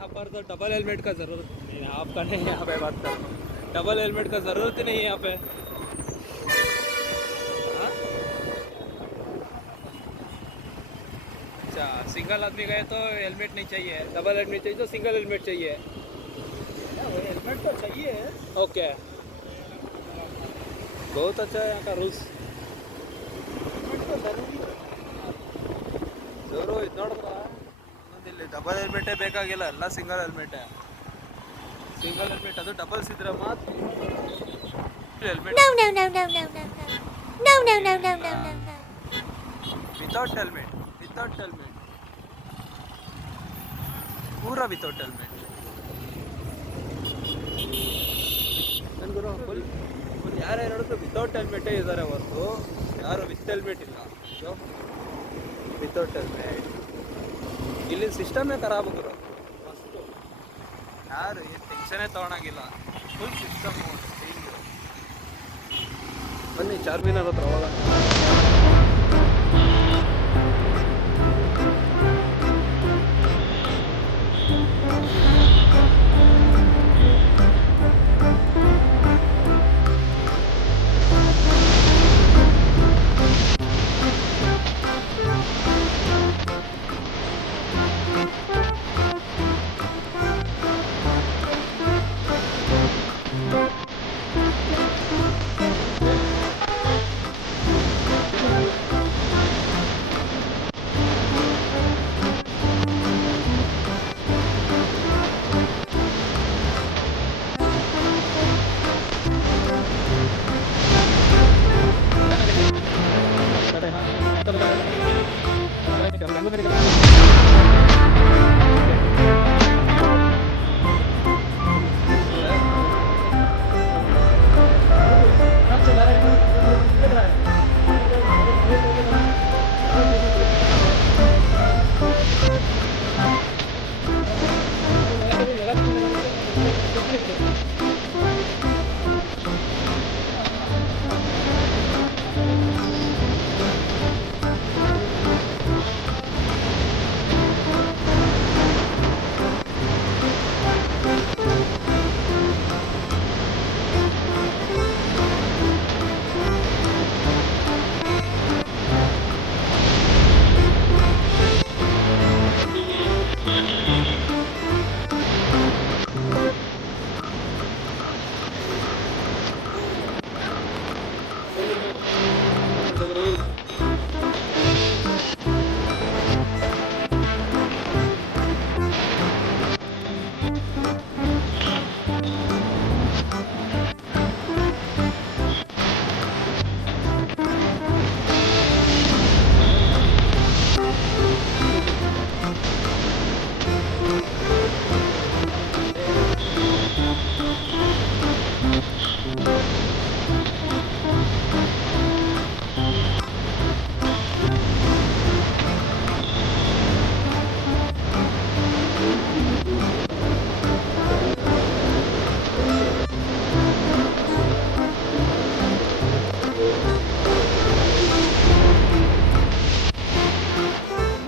यहाँ पर तो डबल हेलमेट का ज़रूरत नहीं है, आपका नहीं यहाँ पे बात कर रहा हूँ। डबल हेलमेट का ज़रूरत ही नहीं है यहाँ पे। हाँ? अच्छा, सिंगल आदमी गए तो हेलमेट नहीं चाहिए, डबल हेलमेट चाहिए तो सिंगल हेलमेट चाहिए। हेलमेट तो चाहिए, ओके, बहुत अच्छा है यहाँ का रूल्स। हेलमेट तो जरूरी है। ಜೋರು ಇದು ನೋಡಿದ್ರ ಇಲ್ಲಿ ಡಬಲ್ ಹೆಲ್ಮೆಟೇ ಬೇಕಾಗಿಲ್ಲ, ಎಲ್ಲ ಸಿಂಗಲ್ ಹೆಲ್ಮೆಟೇ. ಸಿಂಗಲ್ ಹೆಲ್ಮೆಟ್ ಅದು ಡಬಲ್ಸ್ ಇದ್ರೆ ಮಾತ್ರ helmet. No, no, no, no, no, no, no. No, no, no, no, no, no, no. Without helmet, without helmet, ಪೂರಾ ವಿತೌಟ್ ಹೆಲ್ಮೆಟ್. ನನ್ಗೂ ಫುಲ್ ಫುಲ್ ಯಾರೇ ನೋಡಿದ್ರು ವಿತೌಟ್ ಹೆಲ್ಮೆಟೇ ಇದ್ದಾರೆ ಹೊರತು ಯಾರು ವಿತ್ ಹೆಲ್ಮೆಟ್ ಇಲ್ಲ. ವಿತೌಟ್ ಹೆಲ್ಮೆಟ್ ಇಲ್ಲಿ ಸಿಸ್ಟಮೇ ಖರಾಬ್ ಆಗಿರೋ ಫಸ್ಟು. ಯಾರು ಏನು ಟೆನ್ಷನೇ ತೊಗೊಳಂಗಿಲ್ಲ, ಫುಲ್ ಸಿಸ್ಟಮ್ ಚೇಂಜ್. ಬನ್ನಿ ಚಾರ್ಮಿನಾರ್ ಹತ್ರ ಹೋಗೋಣ.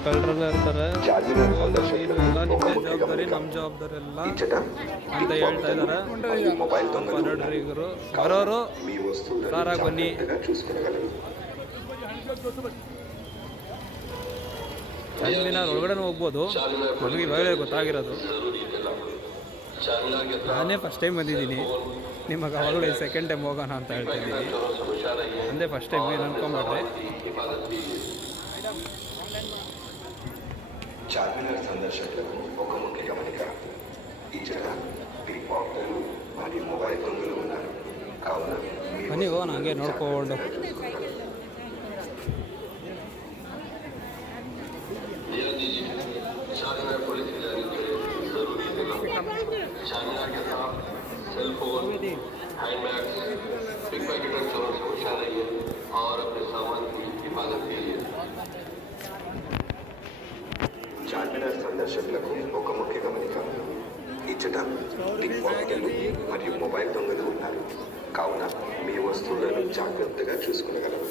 ಕಳ್ಳರೆಲ್ಲ ಇರ್ತಾರೆ, ಎಲ್ಲ ನಿಮ್ಮದೇ ಜವಾಬ್ದಾರಿ, ನಮ್ಮ ಜವಾಬ್ದಾರಿ ಎಲ್ಲ ಅಂತ ಹೇಳ್ತಾ ಇದ್ದಾರೆ. ನೋಡ್ರಿ ಈಗರು ಬರೋರು ಕಾರಾಗಿ ಬನ್ನಿ. ಚಾರ್ಮಿನಾರ್ ಒಳಗಡೆ ಹೋಗ್ಬೋದು, ನಮಗೆ ಇವಾಗಲೇ ಗೊತ್ತಾಗಿರೋದು. ನಾನೇ ಫಸ್ಟ್ ಟೈಮ್ ಬಂದಿದ್ದೀನಿ, ನಿಮಗೆ ಅವಾಗಲೇ ಸೆಕೆಂಡ್ ಟೈಮ್ ಹೋಗೋಣ ಅಂತ ಹೇಳ್ತಾ ಇದ್ದೀನಿ. ಅಂದೇ ಫಸ್ಟ್ ಟೈಮ್ ಏನು ಅನ್ಕೊಂಬೇಡ್ರಿ. చార్మినార్ సందర్శకులకు ఒక ముఖ్య గమనిక. ఇచ్చట పిక్ పాకెటర్లు మరియు మొబైల్ దొంగలు ఉన్నారు. కావున ಬನ್ನಿ ಹೋಗೋಣ ಹಂಗೆ ನೋಡ್ಕೊಂಡು. चार्मिनार पुलिस की जानिब से जरूरी चार्मिनार के साथ सेल फोन, हैंडबैग्स, पिक पैकेटर चोरों से बचा रहिए और अपने सामान की हिफाजत कीजिए. చార్మినార్ సందర్శకులకు ఒక ముఖ్య గమనిక. ఇచ్చట పిక్ పాకెటర్లు మరియు మొబైల్ దొంగలు ఉన్నారు. కావున మీ వస్తువులను జాగ్రత్తగా చూసుకునగలరు.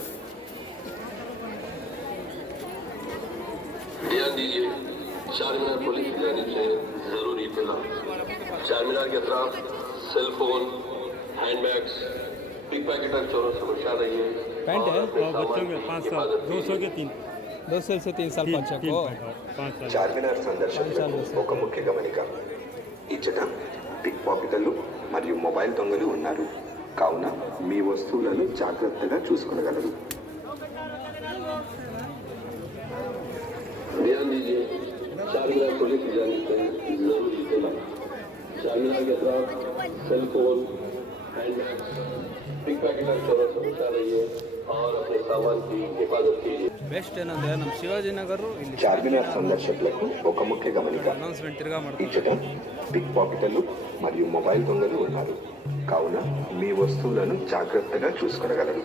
ध्यान दीजिए, चार्मिनार पुलिस की जानिब से जरूरी चारमीनार के तरफ सेल फोन, हैंडबैग्स, पिक पैकेटर चोरों से बचा रहिए पैंट है और अपने और बच्चों सामान के की 5 साल हिफाजत 200 कीजिए। के 3 2 से 3 साल పంచకు 5 साल చార్మినార్ సందర్శకులకు ఒక ముఖ్య గమనిక. ఇచ్చట పిక్ పాకెటర్లు మరియు మొబైల్ దొంగలు ఉన్నారు కావున మీ వస్తువులను జాగ్రత్తగా చూసుకొనగలరు. ध्यान दीजिए, चारमीनार पुलिस की जानिब से जरूरी इत्तला। चारमीनार के तरफ सेल फोन, हैंडबैग्स, पिक पैकेटर चोरों से बचा रहिए और अपने सामान की हिफाजत कीजिए। ಬೆಸ್ಟ್ ಏನಂದ್ರೆ ನಮ್ಮ ಶಿವಾಜಿನಗರ ಇಲ್ಲಿ చార్మినార్ సందర్శకులకు ఒక ముఖ్య గమనిక. అనౌన్స్మెంట్ తిరగా ಮಾಡ್ತಾರೆ. ఇచ్చట పిక్ పాకెటర్లు మరియు మొబైల్ దొంగలు ఉన్నారు కావున మీ వస్తువులను జాగ్రత్తగా చూసుకొనగలరు.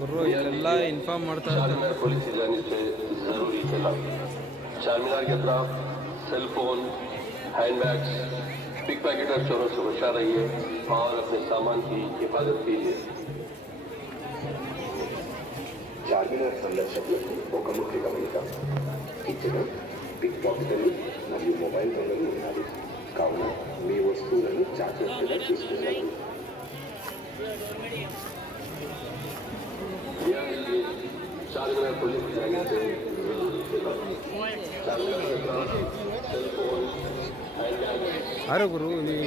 ಗುರು ಇಲ್ಲೆಲ್ಲ ಇನ್ಫಾರ್ಮ್ ಮಾಡ್ತಾ ಇರ್ತಾರೆ. चारमीनार पुलिस की जानिब से जरूरी इत्तला। चारमीनार के तरफ सेल फोन, हैंडबैग्स, पिक पैकेटर चोरों से बचा रहिए और अपने सामान की हिफाजत कीजिए। చార్మినార్ సందర్శకులకు ఒక ముఖ్య గమనిక. ఇచ్చట పిక్ పాకెటర్లు మరియు మొబైల్ దొంగలు ఉన్నారు కావున మీ వస్తువులను జాగ్రత్తగా చూసుకొనగలరు. ध्यान दीजिए, चारमीनार पुलिस की जानिब से जरूरी इत्तला। चारमीनार के तरफ सेल फोन, हैंडबैग्स, ಯಾರು ಗುರು ಈ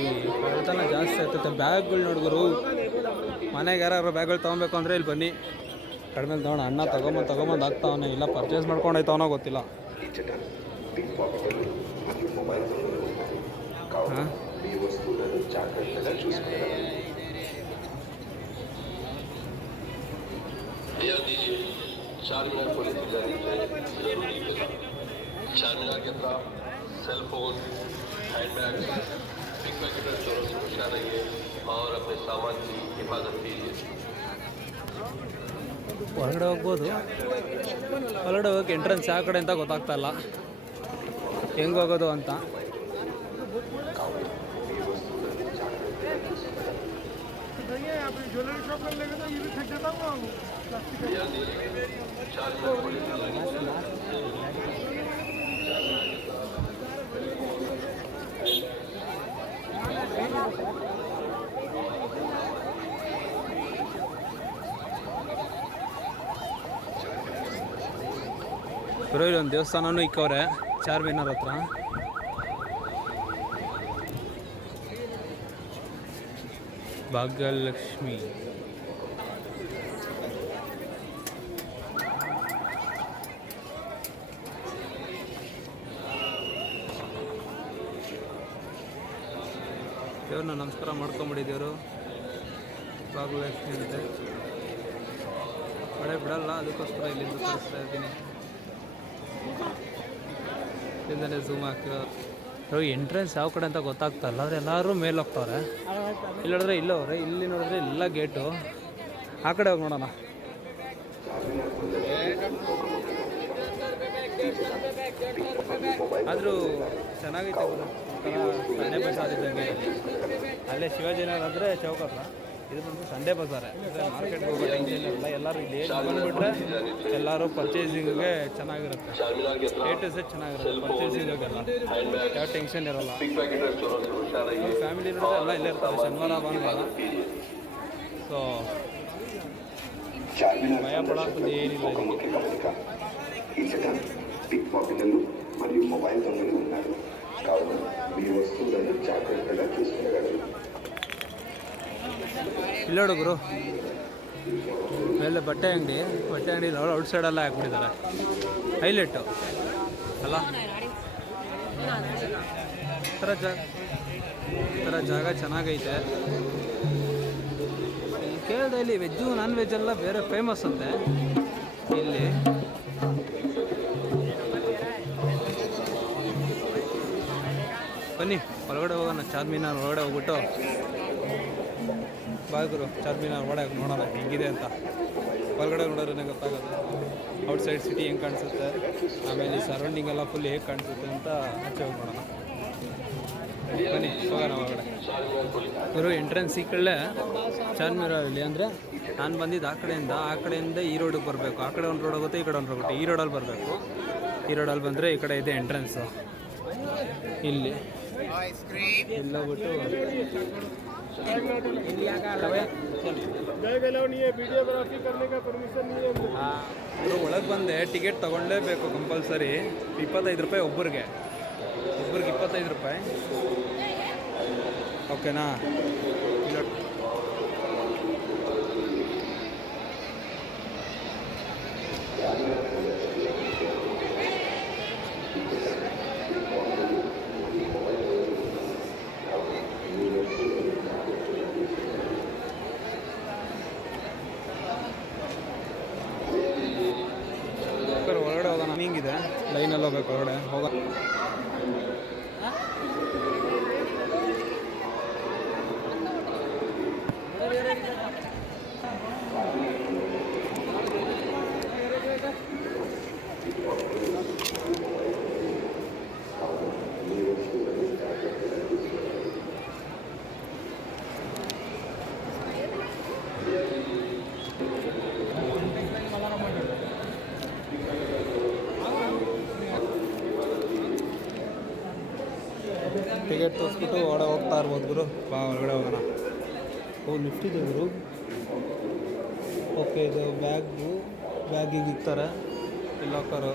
ಕಳ್ತನ ಜಾಸ್ತಿ ಆಗ್ತೈತೆ. ಬ್ಯಾಗ್ಗಳು ನೋಡಿ ಗುರು, ಮನೆಗೆ ಯಾರು ಬ್ಯಾಗ್ಗಳು ತೊಗೊಬೇಕು ಅಂದರೆ ಇಲ್ಲಿ ಬನ್ನಿ, ಕಡಿಮೆ ತೊಗೊಂಡು ಅಣ್ಣ ತೊಗೊಂಬಂದು ಹಾಕ್ತಾವನೆ, ಇಲ್ಲ ಪರ್ಚೇಸ್ ಮಾಡ್ಕೊಂಡು ಹೋಯ್ತಾವನೋ ಗೊತ್ತಿಲ್ಲ. ఇచ్చట పిక్ పాకెటర్లు మరియు మొబైల్ దొంగలు ఉన్నారు కావున మీ వస్తువులను జాగ్రత్తగా చూసుకొనగలరు. ध्यान दीजिए, चारमीनार पुलिस की जानिब से जरूरी इत्तला। चारमीनार के तरफ सेल फोन, हैंडबैग्स, पिक पैकेटर चोरों से बचा रहिए और अपने सामान की हिफाजत कीजिए। ಹೊರಗಡೆ ಹೋಗ್ಬೋದು, ಹೊರಗಡೆ ಹೋಗಿ ಎಂಟ್ರೆನ್ಸ್ ಯಾವ ಕಡೆ ಅಂತ ಗೊತ್ತಾಗ್ತಾ ಇಲ್ಲ, ಹೆಂಗೆ ಹೋಗೋದು ಅಂತ. ध्यान दीजिए, चारमीनार पुलिस की जानिब से ಗುರು ಇಲ್ಲೊಂದು ದೇವಸ್ಥಾನನೂ ಇಕ್ಕವ್ರೆ ಚಾರ್ಮಿನಾರ್ ಹತ್ರ. ಭಾಗ್ಯಲಕ್ಷ್ಮಿ ದೇವ್ರನ್ನ ನಮಸ್ಕಾರ ಮಾಡ್ಕೊಂಬಿಡಿ. ದೇವರು ಭಾಗ್ಯಲಕ್ಷ್ಮಿ ಅಂತೆ, ಮಳೆ ಬಿಡಲ್ಲ, ಅದಕ್ಕೋಸ್ಕರ ಇಲ್ಲಿಂದ ತೋರಿಸ್ತಾ ಇದ್ದೀನಿ. ಇಲ್ಲಿಂದಲೇ ಝೂಮ್ ಹಾಕಿರೋ ಎಂಟ್ರೆನ್ಸ್ ಯಾವ ಕಡೆ ಅಂತ ಗೊತ್ತಾಗ್ತಾ ಇಲ್ಲ, ಆದರೆ ಎಲ್ಲರೂ ಮೇಲೆ ಹೋಗ್ತವ್ರೆ. ಇಲ್ಲಿ ನೋಡಿದ್ರೆ ಇಲ್ಲವ್ರೆ, ಇಲ್ಲಿ ನೋಡಿದ್ರೆ ಎಲ್ಲ ಗೇಟು. ಆ ಕಡೆ ಹೋಗಿ ನೋಡೋಣ. ಆದರೂ ಚೆನ್ನಾಗೈತೆ ಗುರು, ಒಂಥರ ಸಂಡೇ ಬಜಾರ್ ಇದ್ದಂಗೆ. ಅಲ್ಲೇ ಶಿವಾಜಿನಗರ ಅಂದರೆ ಚೌಕ ಹತ್ರ, ಇದು ಬಂದು ಸಂಡೇ ಬಜಾರೇ. ಅಂದರೆ ಮಾರ್ಕೆಟ್ಗೆ ಹೋಗೋ ಟೆನ್ಷನ್ ಇರಲ್ಲ, ಎಲ್ಲರೂ ಇಲ್ಲಿ ಬಂದುಬಿಟ್ರೆ ಎಲ್ಲರೂ ಪರ್ಚೇಸಿಂಗ್ಗೆ ಚೆನ್ನಾಗಿರುತ್ತೆ. चारमीनार के A to Z ಚೆನ್ನಾಗಿರುತ್ತೆ ಪರ್ಚೇಸಿಂಗೆಲ್ಲ, ಯಾವ ಟೆನ್ಷನ್ ಇರಲ್ಲ. पिक पैकेटर चोरों से बचा रहिए ಫ್ಯಾಮಿಲಿ ನೋಡಿದ್ರೆ ಎಲ್ಲ ಇಲ್ಲೇ ಇರ್ತಾರೆ ಶನಿವಾರ ಭಾನುವಾರ. ಸೊ చార్మినార్ ಭಯ ಪಡೋದು ಏನಿಲ್ಲ. ఒక ముఖ్య గమనిక. ఇచ్చట పిక్ పాకెటర్లు మరియు మొబైల్ దొంగలు ఉన్నారు కావున మీ వస్తువులను జాగ్రత్తగా చూసుకొనగలరు. ಇಲ್ಲ ಹುಡುಗರು ಮೇಲೆ ಬಟ್ಟೆ ಅಂಗಡಿ ಔಟ್ ಸೈಡೆಲ್ಲ ಹಾಕ್ಬಿಟ್ಟಿದ್ದಾರೆ. ಹೈಲೈಟು ಅಲ್ಲ, ಈ ಥರ ಜಾಗ ಚೆನ್ನಾಗೈತೆ. ಇಲ್ಲಿ ಕೇಳಿದೆ, ಇಲ್ಲಿ ವೆಜ್ಜು ನಾನ್ ವೆಜ್ ಎಲ್ಲ ಬೇರೆ ಫೇಮಸ್ ಅಂತೆ ಇಲ್ಲಿ. ಬನ್ನಿ ಒಳಗಡೆ ಹೋಗೋಣ, ಚಾರ್ಮಿನಾರ್ ಒಳಗಡೆ ಹೋಗ್ಬಿಟ್ಟು ಬಾಗುರು ಚಾರ್ಮಿನಾರ್ ಒಳಗೆ ನೋಡೋಣ ಹೆಂಗಿದೆ ಅಂತ. ಹೊರಗಡೆ ನೋಡೋದ್ರೆ ಗೊತ್ತಾಗೋದು ಔಟ್ಸೈಡ್ ಸಿಟಿ ಹೆಂಗೆ ಕಾಣಿಸುತ್ತೆ, ಆಮೇಲೆ ಈ ಸರೌಂಡಿಂಗ್ ಎಲ್ಲ ಫುಲ್ ಹೇಗೆ ಕಾಣಿಸುತ್ತೆ ಅಂತ ಆಚೆ ಹೋಗಿ ನೋಡೋಣ. ಬನ್ನಿ ಹೋಗೋಣ ಹೊರಗಡೆ. ಇವರು ಎಂಟ್ರೆನ್ಸ್ ಈ ಕಡೆ ಚಾರ್ಮಿನಾರಲ್ಲಿ. ಅಂದರೆ ನಾನು ಬಂದಿದ್ದು ಆ ಕಡೆಯಿಂದ ಈ ರೋಡಿಗೆ ಬರಬೇಕು. ಆ ಕಡೆ ಒಂದು ರೋಡ್ ಹೋಗುತ್ತೆ, ಈ ಕಡೆ ಒಂದು ರೋಡ್ ಹೋಗುತ್ತೆ. ಈ ರೋಡಲ್ಲಿ ಬರಬೇಕು. ಈ ರೋಡಲ್ಲಿ ಬಂದರೆ ಈ ಕಡೆ ಇದೆ ಎಂಟ್ರೆನ್ಸು. ಇಲ್ಲಿ ಎಲ್ಲ ಬಿಟ್ಟು वीडियोग्राफी करने का परमिशन नहीं है ಒಳಗೆ ಬಂದೆ ಟಿಕೆಟ್ ತೊಗೊಳ್ಳೇಬೇಕು ಕಂಪಲ್ಸರಿ. 25 ರೂಪಾಯಿ ಒಬ್ಬರಿಗೆ 25 ರೂಪಾಯಿ. ಓಕೆನಾ? ಹೊರಗಡೆ ಹೋಗೋಣ. ಹಿಂಗಿದೆ ಲೈನಲ್ಲಿ ಹೋಗ್ಬೇಕು ಹೊರಗಡೆ ಹೋಗೋಣ. ಟಿಕೆಟ್ ತೋರಿಸ್ಬಿಟ್ಟು ಒಳಗಡೆ ಹೋಗ್ತಾ ಇರ್ಬೋದು ಗುರು. ಬಾ ಒಳಗಡೆ ಹೋಗೋಣ. ಲಿಫ್ಟ್ ಇದೆ ಗುರು. ಓಕೆ, ಇದು ಬ್ಯಾಗಿಗೆ ಇಕ್ತಾರೆ. ಇಲ್ಲಿ ಲಾಕರು.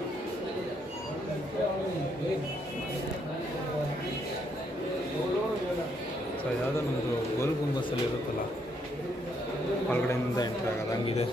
ಸೊ ಯಾವುದೋ ನಮ್ಮದು ಗೋಲ್ ಗುಂಬಸ್ಸಲ್ಲಿ ಇರುತ್ತಲ್ಲ, ಒಳಗಡೆಯಿಂದ ಎಂಟ್ರಿ ಆಗೋದು ಹಂಗಿದೆ.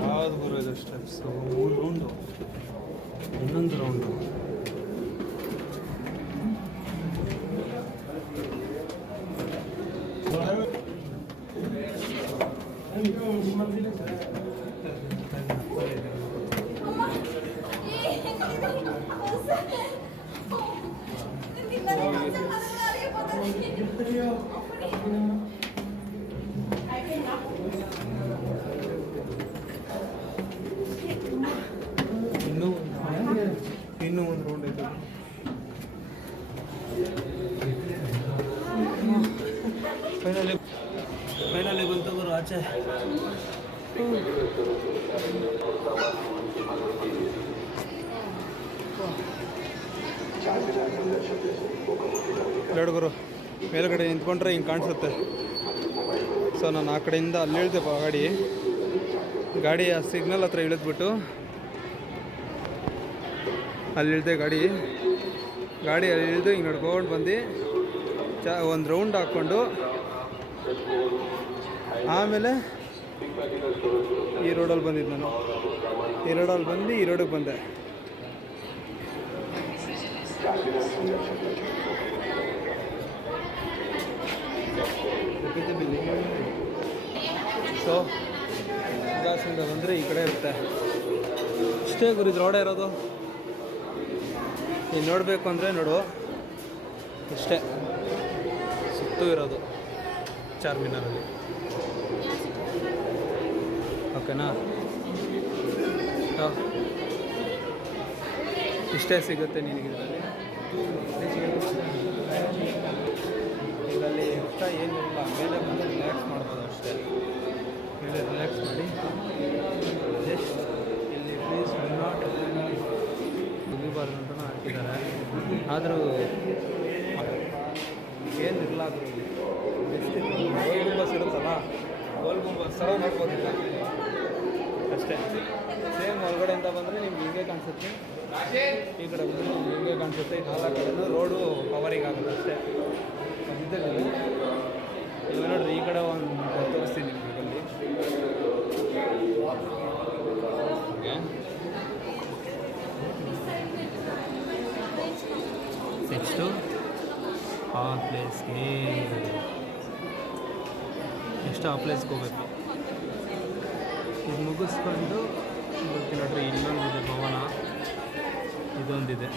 ಯಾವ್ದು ಗುರು ಇದು ಸ್ಟೆಪ್ಸು? 3 ರೌಂಡು, ಇನ್ನೊಂದು ರೌಂಡು. ಇನ್ನೂ ಒಂದು ರೌಂಡ್ ಇದೆ. ಫೈನಲಿ ಬಂತು ಗುರು ಆಚೆ. ಎರಡು ಗುರು ಮೇಲ್ಗಡೆ ನಿಂತ್ಕೊಂಡ್ರೆ ಹಿಂಗೆ ಕಾಣಿಸುತ್ತೆ. ಸೊ ನಾನು ಆ ಕಡೆಯಿಂದ ಅಲ್ಲಿ ಇಳಿದೆಪ್ಪ ಗಾಡಿ ಆ ಸಿಗ್ನಲ್ ಹತ್ರ ಇಳಿದ್ಬಿಟ್ಟು ಅಲ್ಲಿ ಇಳಿದೆ. ಗಾಡಿ ಅಲ್ಲಿ ಇಳಿದು ಹಿಂಗೆ ನಡ್ಕೊಂಡು ಬಂದು ಒಂದು ರೌಂಡ್ ಹಾಕ್ಕೊಂಡು ಆಮೇಲೆ ಈ ರೋಡಲ್ಲಿ ಬಂದಿದ್ದು ನಾನು. ಈ ರೋಡಲ್ಲಿ ಬಂದು ಈ ರೋಡಿಗೆ ಬಂದೆ. ಸೊ ಗಾಸಿಂದ ಬಂದರೆ ಈ ಕಡೆ ಇರುತ್ತೆ. ಇಷ್ಟೇ ಗುರು ಇದು ರೋಡೇ ಇರೋದು. ನೀನು ನೋಡಬೇಕು ಅಂದರೆ ನೋಡು, ಇಷ್ಟೇ ಸುತ್ತೂ ಇರೋದು ಚಾರ್ಮಿನಾರಲ್ಲಿ. ಓಕೆನಾ? ಇಷ್ಟೇ ಸಿಗುತ್ತೆ ನಿನಗೆ ಇದರಲ್ಲಿ ಎಕ್ಸ್ಟ್ರಾ ಏನಿಲ್ಲ. ಮೇಲೆ ಬಂದು ರಿಲ್ಯಾಕ್ಸ್ ಮಾಡ್ಬೋದು ಅಷ್ಟೇ. ಇಲ್ಲಿ ರಿಲ್ಯಾಕ್ಸ್ ಮಾಡಿ ಜಸ್ಟ್ ಇಲ್ಲಿ ಪ್ಲೀಸ್ ನಾಟ್ ಮುಗಿಬಾರ್ದು ಅಂತಲೂ ಹಾಕಿದ್ದಾರೆ. ಆದರೂ ಏನಿರಲ್ಲ ಅದು ಜಸ್ಟ್ ಗೋಲ್ ಗುಂಬಸ್ ಇರುತ್ತಲ್ಲ, ಗೋಲ್ ಗುಂಬಸ್ ಥರ ನೋಡ್ಬೋದಿಲ್ಲ ಅಷ್ಟೇ. ಸೇಮ್ ಒಳಗಡೆಯಿಂದ ಬಂದರೆ ನಿಮ್ಗೆ ಹಿಂಗೆ ಕಾಣಿಸುತ್ತೆ, ಈ ಕಡೆ ಬಂದರೆ ನಿಮ್ಗೆ ಹಿಂಗೆ ಕಾಣಿಸುತ್ತೆ. ಈ 4 ಕಡೆನೂ ರೋಡು ಕವರಿಂಗ್ ಆಗುತ್ತೆ ಅಷ್ಟೇ. ಇಲ್ಲಿ ನೋಡ್ರಿ, ಈ ಕಡೆ ಒಂದು ತೋರಿಸ್ತೀನಿ ನಿಮಗೆ ಅಲ್ಲಿ. ನೆಕ್ಸ್ಟು ಆ ಪ್ಲೇಸ್ಗೆ ನೆಕ್ಸ್ಟ್ ಆ ಪ್ಲೇಸ್ಗೆ ಹೋಗ್ಬೇಕು. ಇದು ಮುಗಿಸ್ಕೊಂಡು ನೋಡ್ರಿ ಇಲ್ಲೊಂದಿದೆ ಭವನ, ಇದೊಂದಿದೆ.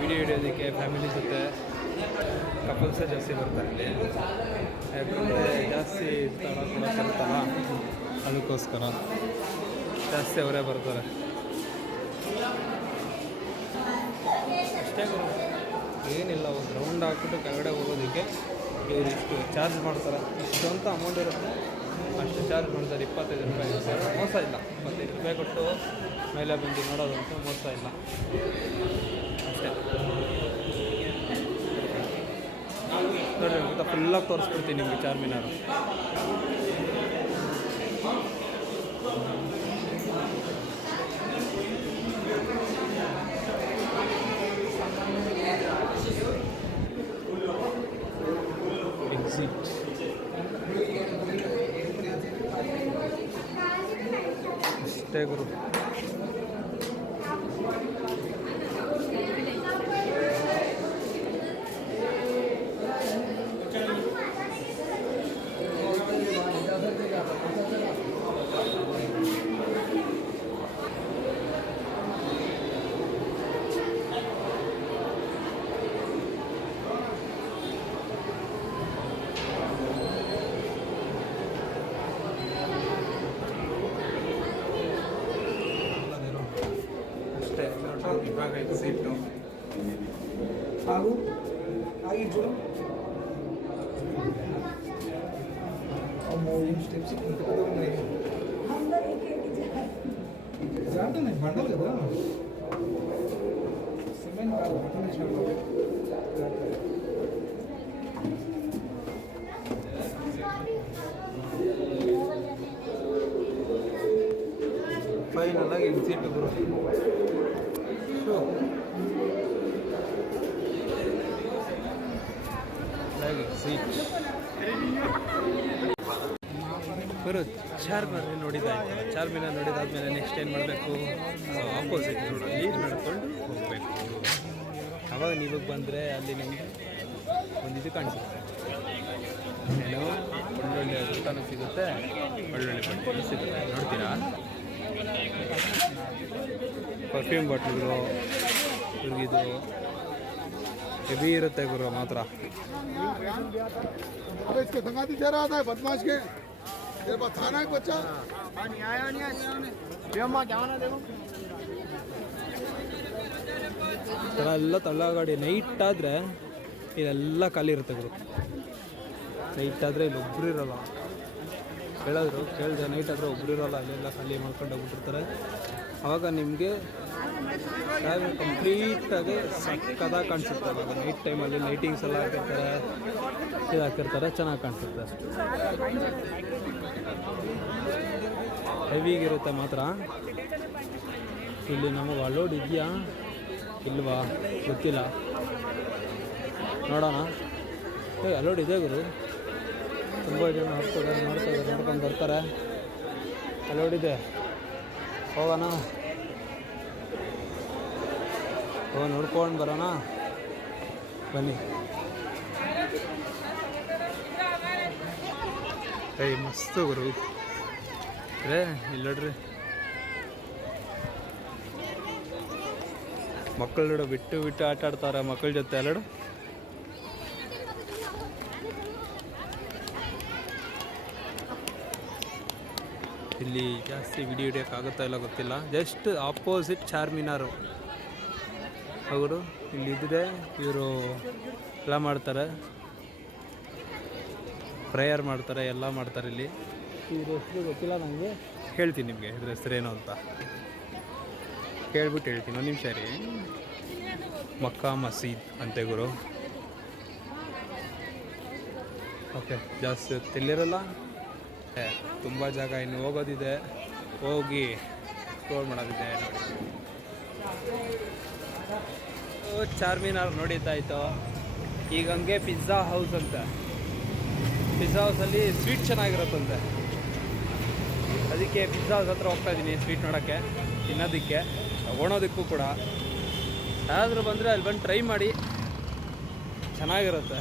ವಿಡಿಯೋ ಹಿಡಿಯೋದಕ್ಕೆ ಫ್ಯಾಮಿಲಿ ಜೊತೆ ಕಪಲ್ಸೇ ಜಾಸ್ತಿ ಬರ್ತಾರೆ ಇಲ್ಲಿ, ಯಾಕಂದರೆ ಜಾಸ್ತಿ ಸ್ಥಳ ಕೂಡ ಸಿಗುತ್ತಲ್ಲ, ಅದಕ್ಕೋಸ್ಕರ ಜಾಸ್ತಿ ಅವರೇ ಬರ್ತಾರೆ. ಅಷ್ಟೇ ಏನಿಲ್ಲ, ಒಂದು ರೌಂಡ್ ಹಾಕ್ಬಿಟ್ಟು ಕೆಳಗಡೆ ಹೋಗೋದಕ್ಕೆ ಇವರು ಇಷ್ಟು ಚಾರ್ಜ್ ಮಾಡ್ತಾರೆ. ಇಷ್ಟು ಅಂತ ಅಮೌಂಟ್ ಇರುತ್ತೆ, ಅಷ್ಟು ಚಾರ್ಜ್ ಮಾಡ್ತಾರೆ. 25 ರೂಪಾಯಿ ಇರುತ್ತೆ, ಮೋಸ ಇಲ್ಲ. 25 ರೂಪಾಯಿ ಕೊಟ್ಟು ಮೇಲೆ ಬಂದು ನೋಡೋದಂತೂ ಮೋಸ ಇಲ್ಲ. ಅಷ್ಟೇ ನೋಡಿರಿ, ಅಂತ ಫುಲ್ಲಾಗಿ ತೋರಿಸ್ಬಿಡ್ತೀನಿ ನಿಮಗೆ ಚಾರ್ಮಿನಾರು. ಎಕ್ಸಿಟ್ ಅಷ್ಟೇ ಗುರು. ಅಷ್ಟೇ ನೋಡ್ರಿ, ಇವಾಗ ಎಕ್ಸಿಟ್ಟು ಫೈನಲ್ ಆಗಿ ಎಕ್ಸಿಟ್ ಗುರು. ಎಕ್ಸಿಟ್ ಬರೋ ಚಾರ್ಮಿನಾರ್ ನೋಡಿದ್ದಾಯ್ತಲ್ಲ. ಚಾರ್ಮಿನಾರ್ ನೋಡಿದಾದ್ಮೇಲೆ ನೆಕ್ಸ್ಟ್ ಏನು ಮಾಡಬೇಕು? ಆಪೋಸಿಟ್ ಲೀಡ್ ನಡ್ಕೊಂಡು ಹೋಗಬೇಕು. ಆವಾಗ ನೀವು ಬಂದರೆ ಅಲ್ಲಿ ನಿಮಗೆ ಒಂದು ಇದು ಕಾಣಿಸುತ್ತೆ, ಏನೋ ಒಳ್ಳೊಳ್ಳೆ ಊಟನೂ ಸಿಗುತ್ತೆ, ಒಳ್ಳೊಳ್ಳೆ ಬಟ್ಟೆನೂ ಸಿಗುತ್ತೆ. ನೋಡ್ತೀರಾ, ಪರ್ಫ್ಯೂಮ್ ಬಾಟ್ಲುಗಳು ಹುಡುಗಿದು ಹೆವಿ ಇರುತ್ತೆ ಗುರು ಮಾತ್ರ. ಎಲ್ಲ ತಳ್ಳಗಾಡಿ ನೈಟ್ ಆದರೆ ಇದೆಲ್ಲ ಖಾಲಿ ಇರುತ್ತೆ ಗುರು. ನೈಟ್ ಆದರೆ ಇಲ್ಲಿ ಒಬ್ಬರು ಇರೋಲ್ಲ. ಕೇಳಿದೆ ನೈಟ್ ಆದರೆ ಒಬ್ಬರು ಇರೋಲ್ಲ, ಅಲ್ಲೆಲ್ಲ ಖಾಲಿ ಮಾಡ್ಕೊಂಡು ಹೋಗ್ಬಿಟ್ಟಿರ್ತಾರೆ. ಆವಾಗ ನಿಮಗೆ ಕಂಪ್ಲೀಟಾಗಿ ಸಕ್ಕದಾಗಿ ಕಾಣಿಸುತ್ತೆ. ಅವಾಗ ನೈಟ್ ಟೈಮಲ್ಲಿ ಲೈಟಿಂಗ್ಸ್ ಎಲ್ಲ ಹಾಕಿರ್ತಾರೆ, ಇದು ಹಾಕಿರ್ತಾರೆ, ಚೆನ್ನಾಗಿ ಕಾಣಿಸುತ್ತೆ. ಅಷ್ಟು ಹೆವಿಗಿರುತ್ತೆ ಮಾತ್ರ. ಇಲ್ಲಿ ನಮಗೆ ಅಲೋಡ್ ಇದೆಯಾ ಇಲ್ವಾ ಗೊತ್ತಿಲ್ಲ, ನೋಡೋಣ. ಅಲೋಡ್ ಇದೆ ಗುರು, ತುಂಬ ಜನ ಹೋಗ್ತಾರೆ, ನೋಡ್ಕೊಂಡು ಬರ್ತಾರೆ. ಅಲೋಡ್ ಇದೆ, ಹೋಗೋಣ, ನೋಡ್ಕೊಂಡು ಬರೋಣ ಬನ್ನಿ. ಮಸ್ತು ಗುರು. ಇಲ್ಲಿ ನೋಡ್ರಿ, ಮಕ್ಕಳು ಬಿಟ್ಟು ಆಟ ಆಡ್ತಾರೆ ಮಕ್ಕಳ ಜೊತೆ. ಅಲ್ಲಡು ಇಲ್ಲಿ ಜಾಸ್ತಿ ವಿಡಿಯೋ ಹಿಡಿಯೋಕ್ಕಾಗುತ್ತಾ ಇಲ್ಲ ಗೊತ್ತಿಲ್ಲ. ಜಸ್ಟ್ ಆಪೋಸಿಟ್ ಚಾರ್ಮಿನಾರು ಅವರು ಇಲ್ಲಿದ್ದರೆ ಇವರು ಎಲ್ಲ ಮಾಡ್ತಾರೆ, ಪ್ರೇಯರ್ ಮಾಡ್ತಾರೆ, ಎಲ್ಲ ಮಾಡ್ತಾರೆ. ಇಲ್ಲಿ ಇದ್ರ ಹೆಸರು ಗೊತ್ತಿಲ್ಲ ನನಗೆ, ಹೇಳ್ತೀನಿ ನಿಮಗೆ ಇದ್ರ ಹೆಸರೇನು ಅಂತ ಕೇಳ್ಬಿಟ್ಟು ಹೇಳ್ತೀನಿ. ಒಂದು ನಿಮಿಷ ರೀ. ಮಕ್ಕಾ ಮಸೀದ್ ಅಂತೆ ಗುರು. ಓಕೆ, ಜಾಸ್ತಿ ತಿಲ್ಲಿರಲ್ಲ, ತುಂಬ ಜಾಗ ಇನ್ನು ಹೋಗೋದಿದೆ, ಹೋಗಿ ಎಕ್ಸ್ಪ್ಲೋರ್ ಮಾಡೋದಿದೆ. ಚಾರ್ಮಿನಾರ್ ನೋಡಿದ್ದಾಯಿತು. ಈಗ ಹಂಗೆ ಪಿಜ್ಜಾ ಹೌಸ್ ಅಂತ, ಪಿಜ್ಜಾ ಹೌಸಲ್ಲಿ ಸ್ವೀಟ್ ಚೆನ್ನಾಗಿರುತ್ತಂತೆ. ಅದಕ್ಕೆ ಪಿಜ್ಜಾ ಹೌಸ್ ಹತ್ರ ಹೋಗ್ತಾ ಇದ್ದೀನಿ ಸ್ವೀಟ್ ನೋಡೋಕ್ಕೆ, ತಿನ್ನೋದಕ್ಕೆ. ತಗೊಳೋದಕ್ಕೂ ಕೂಡ ಯಾರಾದರೂ ಬಂದರೆ ಅಲ್ಲಿ ಬಂದು ಟ್ರೈ ಮಾಡಿ, ಚೆನ್ನಾಗಿರುತ್ತೆ.